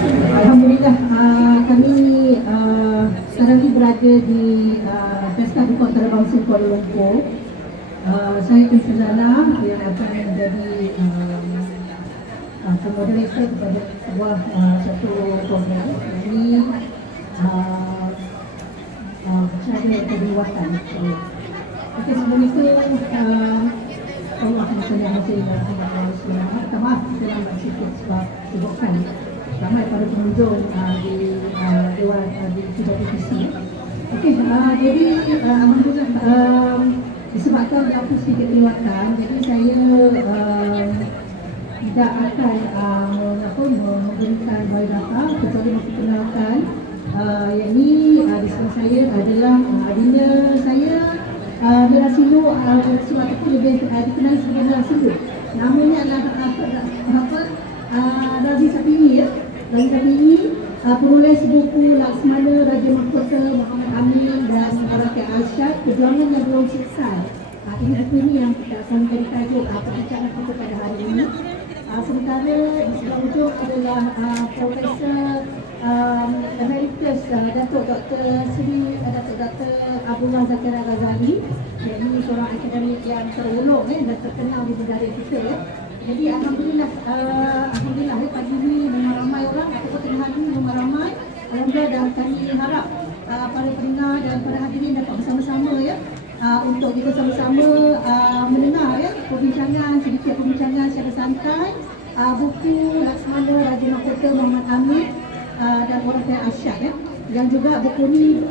Alhamdulillah, kami sekarang ini berada di Pesta Buku Antarabangsa Kuala Lumpur. Saya Tun Zana yang akan menjadi moderator kepada sebuah satu program ini bercakap kedewasan. Okey, sebelum itu Allah masih selamat. Maaf selamat sikit sebab sibukkan ramai para pengunjung di Dewan di TVC. Okey, jadi alhamdulillah disebabkan berlaku sedikit kelewatan, jadi saya tidak akan memberikan biodata kecuali memperkenalkan yang ini di sebelah saya adalah adina saya Mira Silu, sebab itu lebih dikenali sebagai Mira Silu. Namanya adalah Razi Sapini, ya. Razi Sapini penulis buku Laksmana Raja Mahkota Muhammad Amin dan Rakyat Arsyad, Perjuangan yang belum selesai. Ini buku ini yang kita akan menjadi tajuk perbincangan kita pada hari ini. Sementara di sebelah ujung adalah Profesor Emeritus Datuk Dr. Sri Datuk Dr. Abdullah Zakaria Ghazali. Ini seorang akademik yang terulung dan terkenal di negara kita, ya. Jadi alhamdulillah pagi ini memang ramai orang, ataupun tengah hari ini memang ramai. Alhamdulillah, dan kami harap para pendengar dan para hadirin dapat bersama-sama, ya, untuk kita sama-sama mendengar, ya, sedikit perbincangan secara santai buku Laksmana Raja Mahkota Muhammad Amin dan Rakyat Arsyad, ya. Yang juga buku ini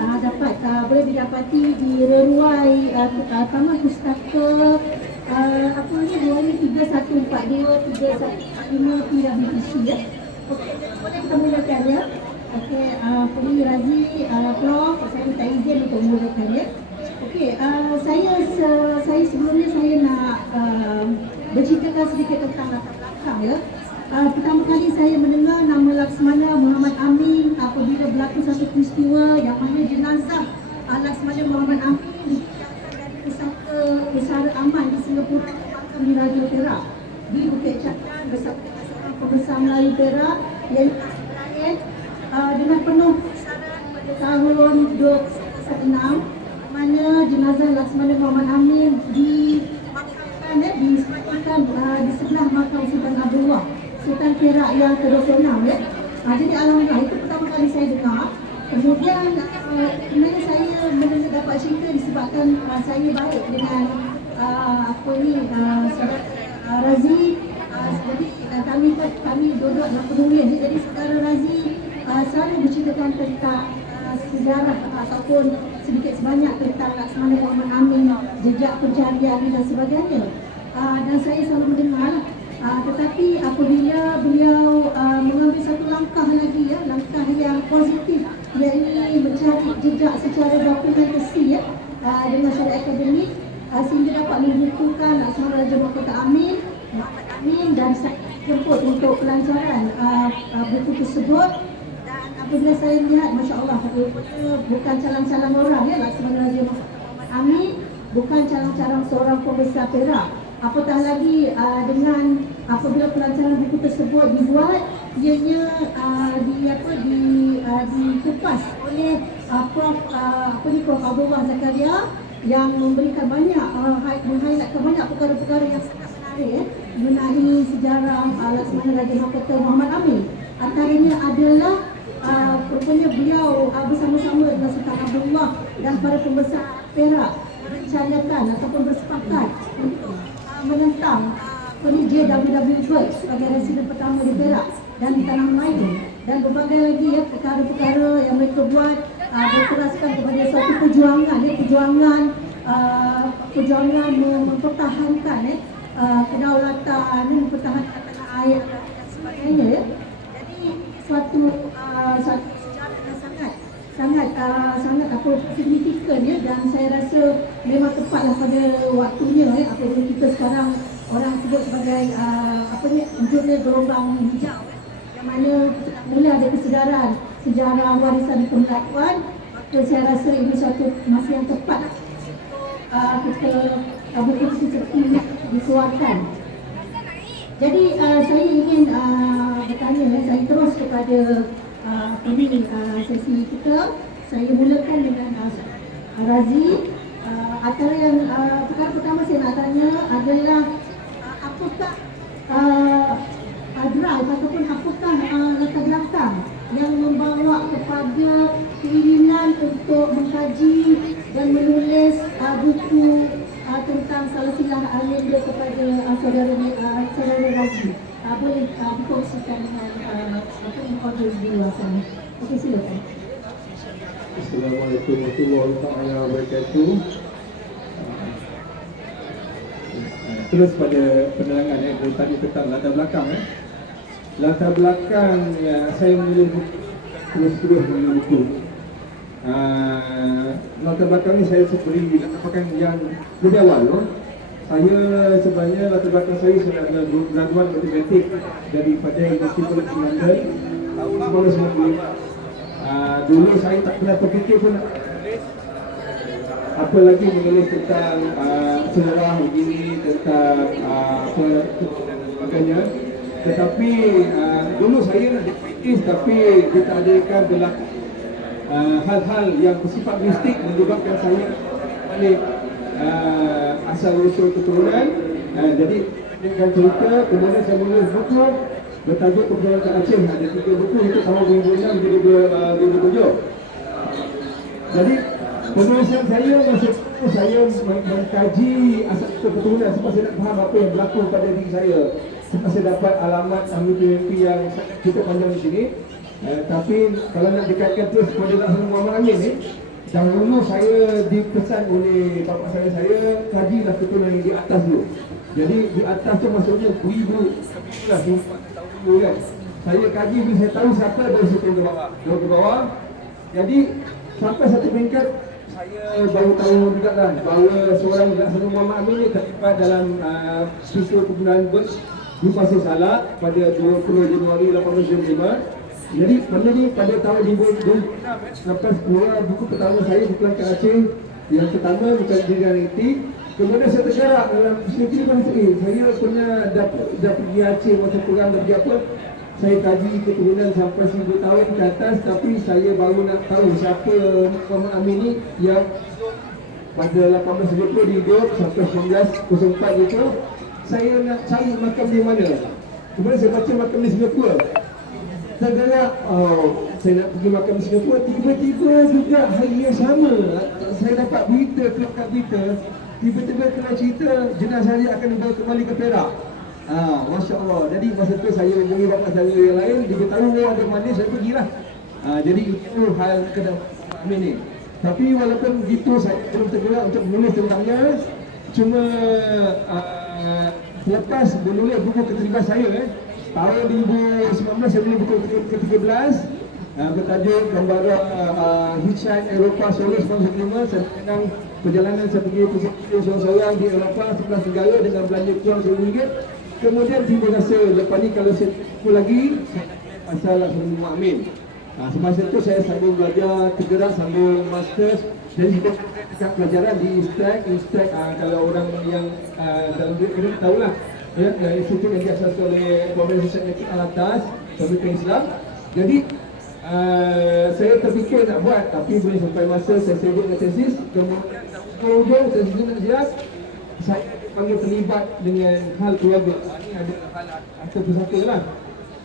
boleh didapati di reruai Taman Pustaka Ruang 3142 3145 PWBC, ya. Okey, boleh kita mulakan, ya. Okey, Puan Razi, Prof, saya minta izin untuk mulakan, ya. Okey, saya sebelumnya saya nak berceritakan sedikit tentang latar belakang, ya. Pertama kali saya mendengar nama Laksmana Muhammad Amin apabila berlaku satu peristiwa yang mana jenazah Laksmana Muhammad Amin dipindahkan dari pusara aman di Singapura ke makam di Raja Perak di Bukit Cakang bersama dengan seorang pembesar Melayu Perak yang terakhir dengan penuh kebesaran pada tahun 2016, mana jenazah Laksmana Muhammad Amin disematkan di sebelah makam Sultan Abdullah Sultan Perak yang ke-26, ya. Jadi alhamdulillah itu pertama kali saya dengar. Kemudian sebenarnya saya dapat cerita disebabkan saya baik dengan saudara Razi. Jadi kami duduk dalam penulis. Jadi saudara Razi selalu berceritakan tentang sejarah ataupun sedikit sebanyak tentang Laksmana Muhammad Amin, jejak pencarian dan sebagainya. Dan saya selalu mendengar. Tetapi apabila beliau mengambil satu langkah lagi, ya, langkah yang positif, iaitu mencari jejak secara dokumentasi, ya, dengan secara akademik, sehingga dapat membukukan Laksmana Raja Mahkota Amin, Muhammad Amin, dan saya jemput untuk pelancaran buku tersebut. Dan apabila saya lihat, Masya Allah, bukan calang-calang orang, ya, Laksmana Raja Mahkota Muhammad Amin, bukan calang-calang seorang pembesar Perak. Apatah lagi dengan apabila pelancaran buku tersebut dibuat, ianya dikupas oleh Prof Abdullah Zakaria yang memberikan banyak menghighlightkan banyak perkara-perkara yang sangat menarik, ya, mengenai sejarah Laksmana Raja Mahkota Muhammad Amin. Antaranya adalah rupanya beliau bersama-sama dengan Sultan Abdullah dan para pembesar Perak merencanakan ataupun bersepakat untuk menentang JWW Works sebagai residen pertama di Perak dan di tanah Melayu, dan berbagai lagi, ya, perkara-perkara yang mereka buat berteraskan kepada suatu perjuangan mempertahankan kedaulatan, mempertahankan tanah air dan sebagainya, ya. Jadi suatu sejarah yang sangat signifikan, ya, dan saya rasa memang tepatlah pada waktunya, ya, apabila kita sekarang orang sebut sebagai wujudnya gelombang hijau, yang mana mula ada kesedaran sejarah warisan pemelakuan. Maka saya rasa ini suatu masa yang tepat kita buku seperti ini dikeluarkan. Jadi saya ingin bertanya, saya terus kepada kepada sesi kita. Saya mulakan dengan Razi. Antara yang perkara pertama saya nak tanya adalah apakah drive ataupun apakah latar belakang yang membawa kepada keinginan untuk mengkaji dan menulis buku tentang Salasilah Al-Minda kepada saudara Razi. Boleh dikongsikan dengan audiens di luar sana. Okey, silakan. Assalamualaikum warahmatullahi wabarakatuh. Terus pada penerangan dari tadi tentang latar belakang. Latar belakang saya menulis terus menulis buku. Latar belakang ni saya beri latar belakang yang lebih awal. Saya sebenarnya latar belakang saya adalah graduan matematik daripada Universiti Politeknik London tahun 1995. Dulu saya tak pernah terfikir pun nak menulis, apa lagi menulis tentang sejarah begini, tentang apa dan sebagainya. Tetapi dulu saya nak jadi kritis, tapi ditakdirkan berlaku hal-hal yang bersifat mistik menyebabkan saya balik asal usul keturunan. Jadi dengan cerita, kemudian saya menulis buku bertajuk Keperluan Kat Aceh. Ada 3 buku itu tahun 2006 hingga 2007. Jadi penulisan saya masa itu saya mengkaji asal usul keturunan sebab saya nak faham apa yang berlaku pada diri saya. Sebab saya dapat alamat mimpi-mimpi yang cukup panjang di sini. Tapi kalau nak dikaitkan terus kepada Laksana Muhammad Amin ni, dahulu saya dipesan oleh bapa saya kajilah keturunan yang di atas dulu. Jadi di atas tu maksudnya ibu lah dulu kan. Saya kaji bila saya tahu siapa dari situ ke bawah. Jadi sampai satu peringkat saya baru tahu juga kan bahawa seorang Laksana Muhammad Amin ni terlibat dalam peristiwa pembunuhan di Pasir Salak pada 20 Januari 1895. Jadi benda ni pada tahun 2006 lepas keluar buku pertama saya di Kelang Aceh. Yang pertama bukan Dirianiti. Kemudian saya tergerak dalam segi saya pernah dah pergi Aceh masa perang dan apa. Saya kaji keturunan sampai 1000 tahun ke atas, tapi saya baru nak tahu siapa Muhammad Amin ni yang pada 1890 hidup sampai 1904 itu. Saya nak cari makam di mana. Kemudian saya baca makam di Singapura. Tergerak, saya nak pergi makam di Singapura. Tiba-tiba juga hari yang sama saya dapat berita, kelab berita. Tiba-tiba kena cerita jenazah dia akan dibawa kembali ke Perak. Masya Allah. Jadi masa tu saya hubungi bapa saya yang lain. Dia beritahu ada mana, saya pergilah. Jadi itu hal kena Amin ni. Tapi walaupun begitu saya belum tergerak untuk menulis tentangnya. Cuma selepas menulis buku keterlibatan saya tahun 2019 saya menulis buku ke-13 bertajuk Gambara Hitchhike Eropah Solo 1995. Saya mengenang perjalanan saya pergi seorang-seorang di Eropah sebelah negara dengan belanja kurang RM1,000. Kemudian tiba rasa lepas ni kalau saya buku lagi pasal Laksana Muhammad Amin. Semasa itu saya sambung belajar, tergerak sambung masters. Jadi kita dekat pelajaran di Instek. Kalau orang yang dalam dunia tahulah ya, institut yang diasaskan oleh Organisasi Etik Al-Atas Pemimpin Islam. Jadi saya terfikir nak buat, tapi boleh sampai masa saya sibuk dengan tesis. Kemudian tesis nak siap, saya dipanggil terlibat dengan hal keluarga. Ini ada hal atau pusaka lah.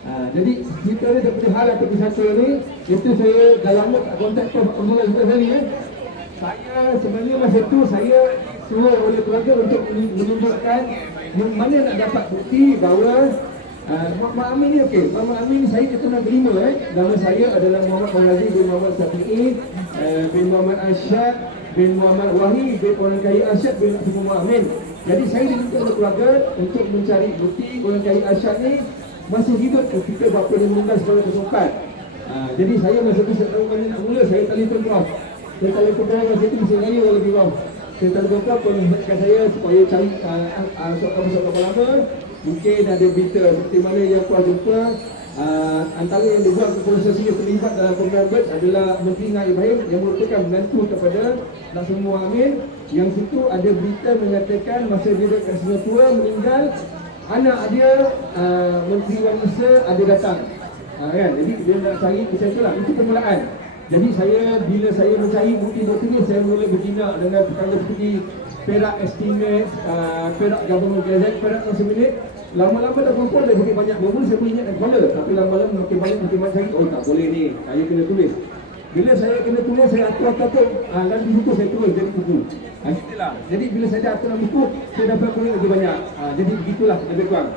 Jadi cerita ni daripada hal atau pusaka ni, itu saya dah lama tak kontak Abdullah sekali ya. Saya sebenarnya masa tu saya suruh oleh keluarga untuk menunjukkan mana nak dapat bukti bahawa Muhammad Amin ni okey. Muhammad Amin ni saya keturunan kelima Nama saya adalah Muhammad Fawzi bin Muhammad Syafi'i bin Muhammad Arsyad bin Muhammad Wahid bin orang kaya Arsyad bin Muhammad Amin. Jadi saya diminta oleh keluarga untuk mencari bukti orang kaya Arsyad ni masih hidup ketika bapa dia meninggal sebagai kesempat. Jadi saya masa tu saya tahu mana nak mula, saya telefon Prof. Saya telefon Prof masa tu mesti raya lagi Prof. Saya telefon Prof mengingatkan saya supaya cari soal-soal lama. Mungkin ada berita seperti mana yang Prof jumpa. Antara yang dibuat kepolisian yang terlibat dalam program BERT adalah Menteri Nga Ibrahim yang merupakan menantu kepada Laksana Muhammad Amin. Yang situ ada berita mengatakan masa dia dekat Singapura meninggal, anak dia Menteri Wanita ada datang. Kan? Jadi dia nak cari macam itulah, itu permulaan. Jadi bila saya mencari bukti ni, saya mula berjinak dengan perkara seperti Perak Estimate, Perak Government Gazette, Perak Consumer. Lama-lama dah kumpul dah sedikit banyak. Mula saya pun ingat kepala, tapi lama-lama makin banyak cari, oh tak boleh ni, saya kena tulis. Bila saya kena tulis, saya atur-atur, dan di buku saya tulis jadi buku. Itulah. Jadi bila saya dah atur dalam buku, saya dapat kurang lagi banyak. Jadi begitulah lebih kurang.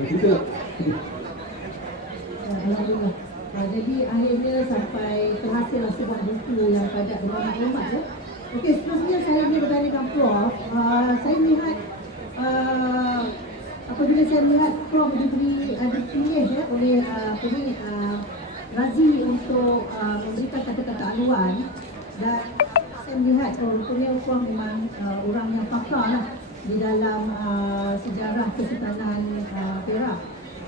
Begitulah. Alhamdulillah. Jadi akhirnya sampai terhasillah sebuah buku yang padat dengan maklumat ya. Okey, seterusnya saya ingin bertanya dengan Prof. Saya lihat apabila saya melihat Prof dipilih ya oleh Razi untuk memberikan kata-kata aluan, dan saya melihat rupanya Prof memang orang yang pakar lah di dalam sejarah Kesultanan Perak.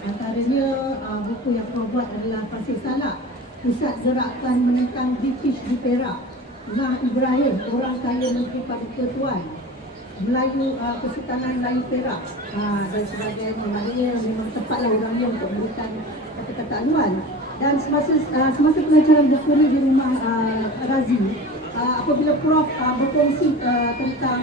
Antaranya buku yang Prof buat adalah Pasir Salak, Pusat Gerakan Menentang British di Perak, Nah Ibrahim, Orang Kaya Menteri Paduka Tuan, Melayu, Kesultanan Melayu Perak, dan sebagainya. Maknanya memang tepatlah orangnya untuk memberikan kata-kata aluan. Dan semasa pengajaran buku ni di rumah Razi, apabila Prof berkongsi tentang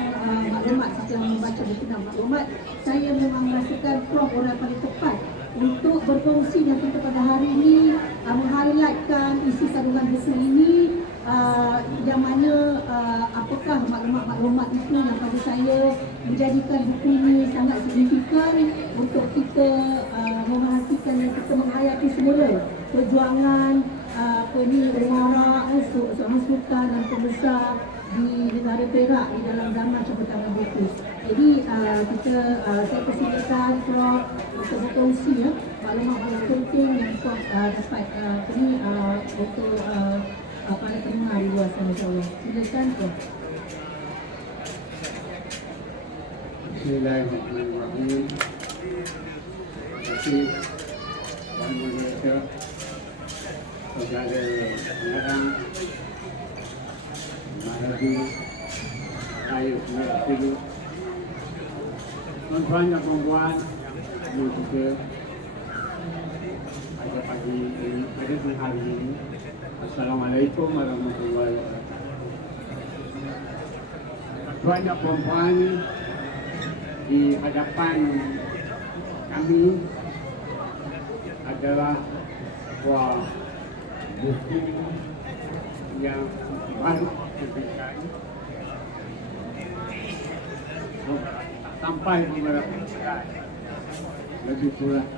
maklumat setelah membaca buku dan maklumat, saya memang merasakan Prof orang paling tepat untuk berkongsi dan kita pada hari ini meng-highlightkan isi kandungan buku ini, yang mana apakah maklumat-maklumat itu yang pada saya menjadikan buku ini sangat signifikan untuk kita memerhatikan dan kita menghayati semula perjuangan umara seorang sultan dan pembesar di negara Perak di dalam zaman Kesultanan British. Jadi saya persilakan Prof untuk berkongsi maklumat-maklumat penting yang Prof dapat untuk para pendengar di luar sana, insya-Allah. Silakan Prof. Bismillahirrahmanirrahim. Terima kasih Tuan Moderator, saudara pengarang, Mahadi, saya semua dulu. Tuan-tuan dan puan-puan, ibu juga pada pagi ini, pada hari ini. Assalamualaikum warahmatullahi wabarakatuh. Tuan dan puan-puan, di hadapan kami adalah sebuah buku yang baru diberikan sampai beberapa bulan lebih kurang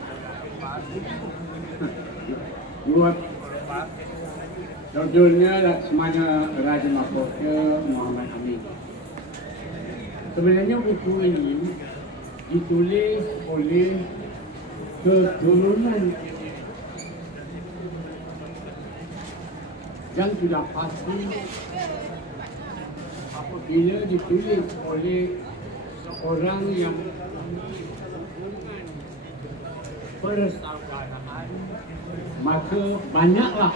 judulnya Laksamana Raja Mahkota Muhammad Amin. Sebenarnya buku ini ditulis oleh keturunan yang sudah pasti apabila ditulis oleh seorang yang persaudaraan, maka banyaklah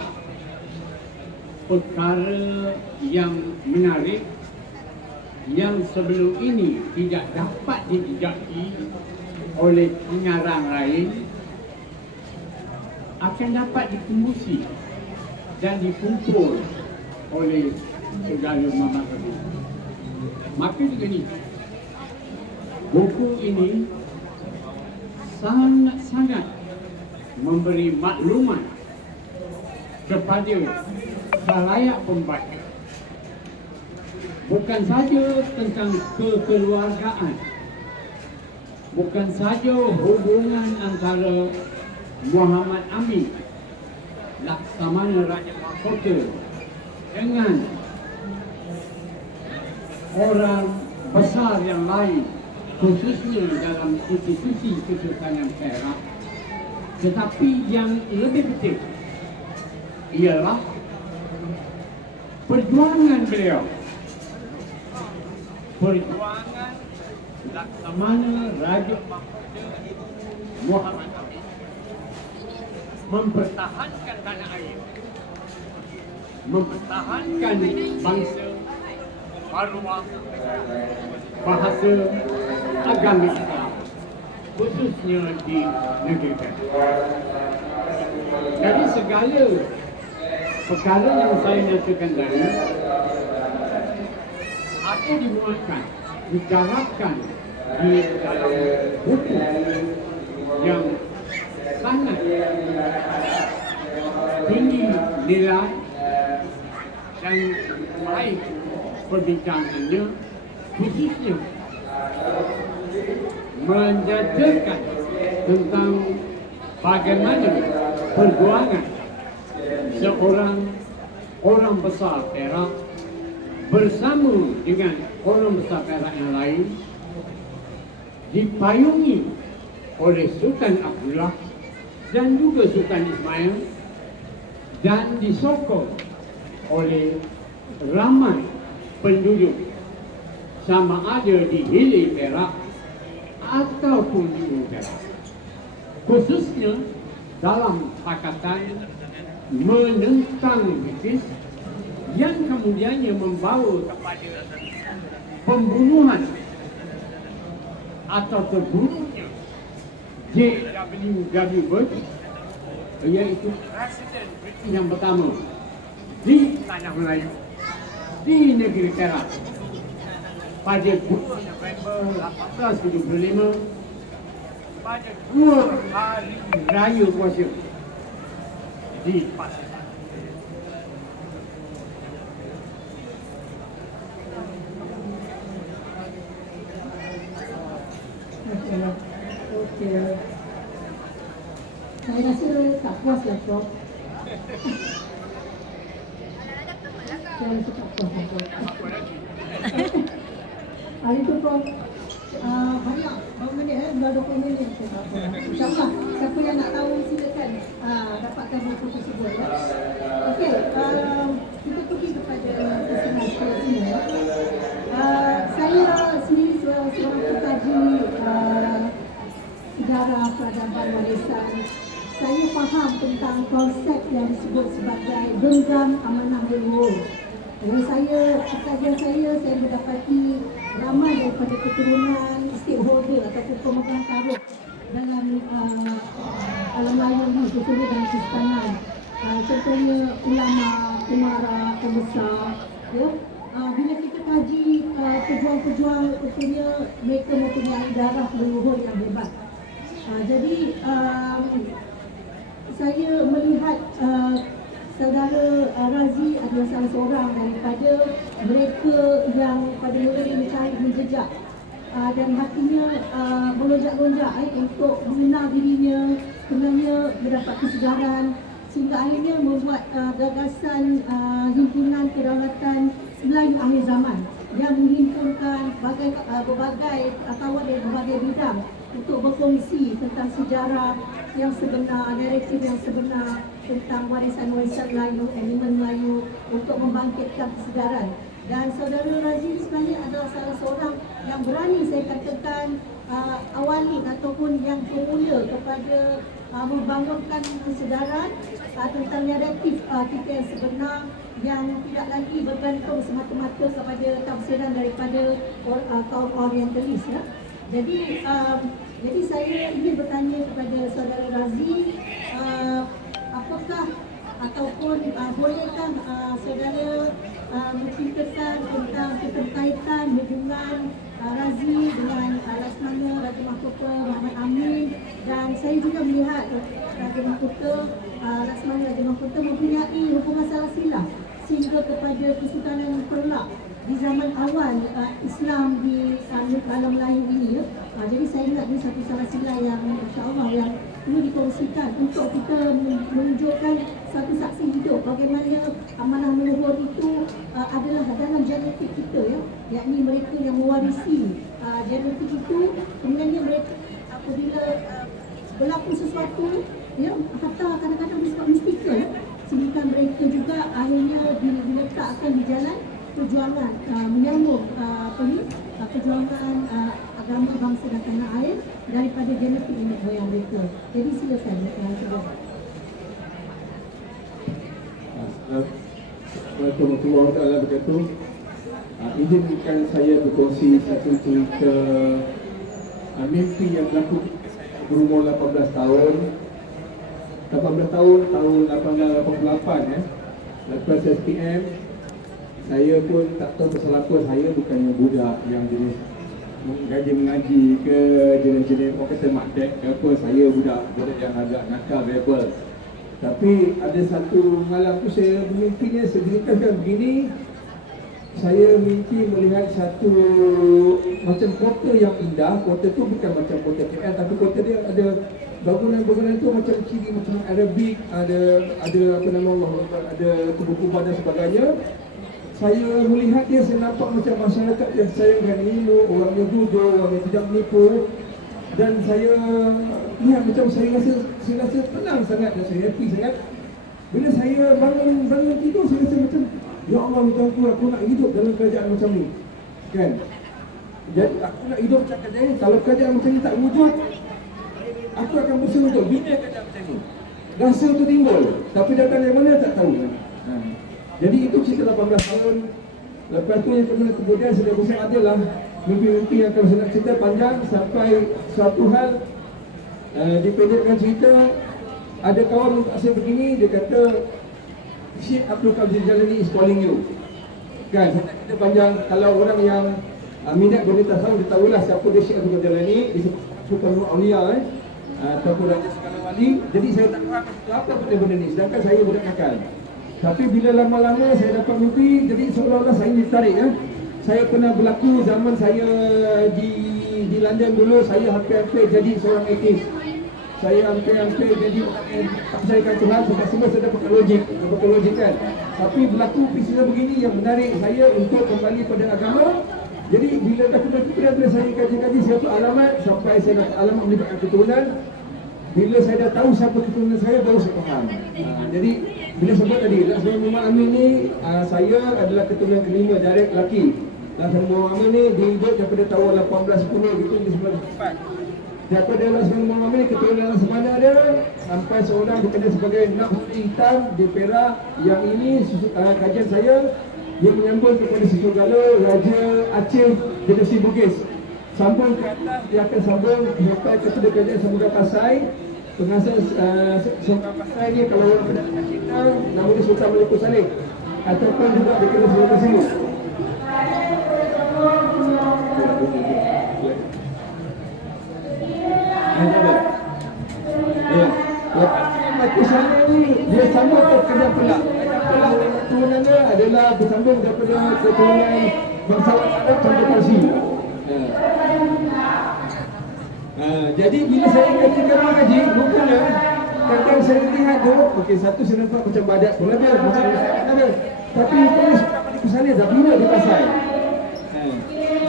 perkara yang menarik yang sebelum ini tidak dapat dijejaki oleh pengarang lain akan dapat ditembusi dan dikumpul oleh saudara Muhammad Amin. Maka dengan ini, buku ini sangat-sangat memberi maklumat kepada khalayak pembaca, bukan saja tentang kekeluargaan, bukan saja hubungan antara Muhammad Amin, Laksamana Raja Mahkota, dengan orang besar yang lain, khususnya dalam institusi Kesultanan Perak, tetapi yang lebih penting ialah perjuangan beliau, perjuangan Laksamana Raja Mahkota Muhammad Amin mempertahankan tanah air, mempertahankan bangsa, maruah, bahasa, agama Islam, khususnya di negeri Perak. Jadi segala perkara yang saya nyatakan tadi ada dimuatkan, dicaratkan di dalam buku yang sangat tinggi nilai dan baik perbincangannya, khususnya menjadikan tentang bagaimana perjuangan seorang orang besar Perak bersama dengan orang besar Perak yang lain dipayungi oleh Sultan Abdullah dan juga Sultan Ismail dan disokong oleh ramai penduduk sama ada di Hilir Perak ataupun di Ulu Perak, khususnya dalam pakatan menentang British yang kemudiannya membawa kepada pembunuhan atau terbunuhnya J.W. Bush, iaitu Presiden British yang pertama di tanah Melayu, di negeri Perak pada 2 November 1875 pada 2 hari raya puasa di Pasir. Okey. Saya rasa tak puas lah, Prof. Saya rasa tak puas lah, Prof. Hari tu, Prof, banyak berapa minit, 20 minit. InsyaAllah, siapa yang nak tahu silakan dapatkan buku tersebut. Ya. Okey, kita pergi kepada persengaja semua. Saya sendiri seorang pengkaji sejarah peradaban warisan. Saya faham tentang konsep yang disebut sebagai genggam amanah leluhur. Dengan kajian saya mendapati ramai daripada keturunan stakeholder ataupun pemegang taruh dalam alam layu ini, khususnya dalam Kesultanan. Contohnya ulama, umara, pembesar. Ya. Bila kita kaji pejuang-pejuang, tentunya mereka mempunyai darah leluhur yang hebat. Jadi saya melihat saudara Razi adalah salah seorang daripada mereka yang pada mulanya mencari menjejak dan hatinya melonjak-lonjak untuk mengenal dirinya, sebenarnya mendapat kesedaran sehingga akhirnya membuat gagasan himpunan kedaulatan Melayu akhir zaman yang menghimpunkan berbagai kawan dari berbagai bidang untuk berkongsi tentang sejarah yang sebenar, naratif yang sebenar tentang warisan-warisan Melayu, elemen Melayu untuk membangkitkan kesedaran. Dan saudara Razi sebenarnya adalah salah seorang yang berani saya katakan awali ataupun yang bermula kepada membangunkan kesedaran tentang naratif kita yang sebenar yang tidak lagi bergantung semata-mata kepada tafsiran daripada kaum Orientalis. Ya. Jadi saya ingin bertanya kepada saudara Razi, apakah ataupun bolehkah saudara menceritakan tentang keterkaitan hubungan Razi dengan Laksamana Raja Mahkota Muhammad Amin, dan saya juga melihat Raja Mahkota Laksamana Raja Mahkota mempunyai hubungan salah silah sehingga kepada Kesultanan Perak di zaman awal Islam di alam Melayu ini. Ya. Jadi saya ingat ini satu salah silah yang insya-Allah yang perlu dikongsikan untuk kita menunjukkan satu saksi hidup bagaimana amanah leluhur itu adalah dalam genetik kita, ya, yakni mereka yang mewarisi genetik itu. Sebenarnya mereka apabila berlaku sesuatu, ya, hatta kadang-kadang bersifat mistikal, ya, sehingga mereka juga akhirnya diletakkan di jalan perjuangan menyambung perjuangan agama bangsa dan tanah air daripada genetik nenek moyang mereka. Jadi silakan. Assalamualaikum warahmatullahi wabarakatuh. Izinkan saya berkongsi satu cerita mimpi yang berlaku berumur 18 tahun 18 tahun, tahun 1888 ya. Lepas SPM, saya pun tak tahu pasal apa, saya bukannya budak yang jenis mengaji ke jenis-jenis orang kata makdek ke apa. Saya budak yang agak nakal rebel. Tapi ada satu malam tu saya mimpinya sedikitkan begini. Saya mimpi melihat satu macam kota yang indah. Kota tu bukan macam kota KL, tapi kota dia ada bangunan-bangunan tu macam ciri macam Arabik, ada apa nama Allah, ada kubur-kubur dan sebagainya. Saya melihat dia, saya nampak macam masyarakat yang sayangkan ilmu, orangnya jujur, orangnya tidak menipu. Dan saya lihat macam saya rasa tenang sangat dan saya happy sangat. Bila saya bangun tidur, saya rasa macam, ya Allah, aku nak hidup dalam kerajaan macam ni. Kan? Jadi aku nak hidup macam kerajaan ni. Kalau kerajaan macam ni tak wujud, aku akan berusaha untuk bina kerajaan macam ni. Rasa tu timbul, tapi datang dari mana tak tahu. Jadi itu cerita 18 tahun. Lepas tu yang kemudian saya berusaha adalah mimpi-mimpi yang kalau saya nak cerita panjang sampai suatu hal dipendekkan cerita. Ada kawan minta saya begini, dia kata Syekh Abdul Qadir Jalani is calling you. Kan, saya tak cerita panjang. Kalau orang yang minat boleh tahu, dia tahulah siapa dia Syekh Abdul Qadir Jalani. Dia Sultan Aulia ataupun Raja Segala Wali. Jadi saya tak faham apa benda-benda ni, sedangkan saya budak nakal. Tapi bila lama-lama saya dapat mimpi, jadi seolah-olah saya ditarik. Saya pernah berlaku zaman saya di London dulu, saya hampir-hampir jadi seorang etis. Saya hampir-hampir jadi tak percayakan Tuhan, sebab semua saya dapat logik kan. Tapi berlaku peristiwa begini yang menarik saya untuk kembali pada agama. Jadi bila dah kemudian saya kaji-kaji siapa alamat, sampai saya dapat alamat melibatkan keturunan. Bila saya dah tahu siapa keturunan saya, baru saya faham. Jadi bila sebut tadi, Laksamana Muhammad Amin ni, saya adalah keturunan kelima direct lelaki. Laksamana Muhammad Amin ni dihidup daripada tahun 1810 gitu di 1904. Daripada Laksamana Muhammad Amin, keturunan Laksamana dia sampai seorang dikenal sebagai Naqshbandi Hitam di Perak. Yang ini kajian saya yang menyambung kepada Sisogala, Raja Aceh Dinasti Bugis. Sambung ke atas, dia akan sambung sampai kepada kerajaan Samudra Pasai. Pengasas Samudra Pasai ni kalau orang pendatang kita, nama dia Sultan Melikus Saleh ataupun juga dikenal sebagai Singu. Ya, Melikus Saleh ni dia sambung ke kerajaan Perak. Perak keturunannya adalah bersambung daripada keturunan bangsawan Arab sampai Parsi. Jadi bila saya kaji, rupanya kadang saya lihat tu, okey, satu saya nampak macam badak sekolah dia, macam ada. Tapi rupanya Sultan Melikus Saleh dah bina di Pasai.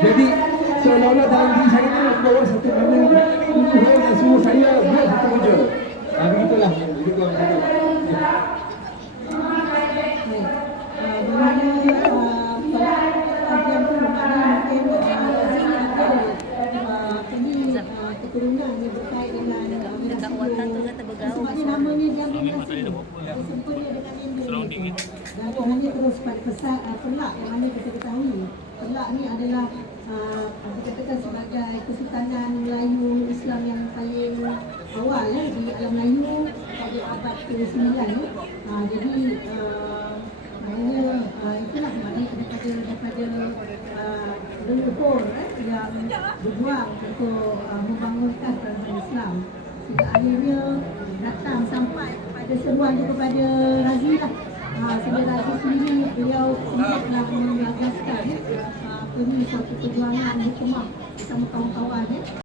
Jadi seolah-olah dalam diri saya ni bawa satu benda yang suruh saya buat satu kerja. Begitulah. Begitu. Keturunan ni berkait dengan Watan tu kata bergaul. nama ni dia sempurna dengan Hindu. Dan hanya terus pada pesat Pelak yang mana kita ketahui. Pelak ni adalah dikatakan sebagai kesultanan Melayu Islam yang paling awal di alam Melayu pada abad ke-9 jadi maknanya itulah maknanya daripada leluhur yang berjuang untuk membangunkan kerajaan Islam. Sehingga akhirnya datang sampai kepada seruan itu kepada Razi lah. Sehingga Razi sendiri beliau telah menggagaskan suatu perjuangan hikmah bersama kawan-kawan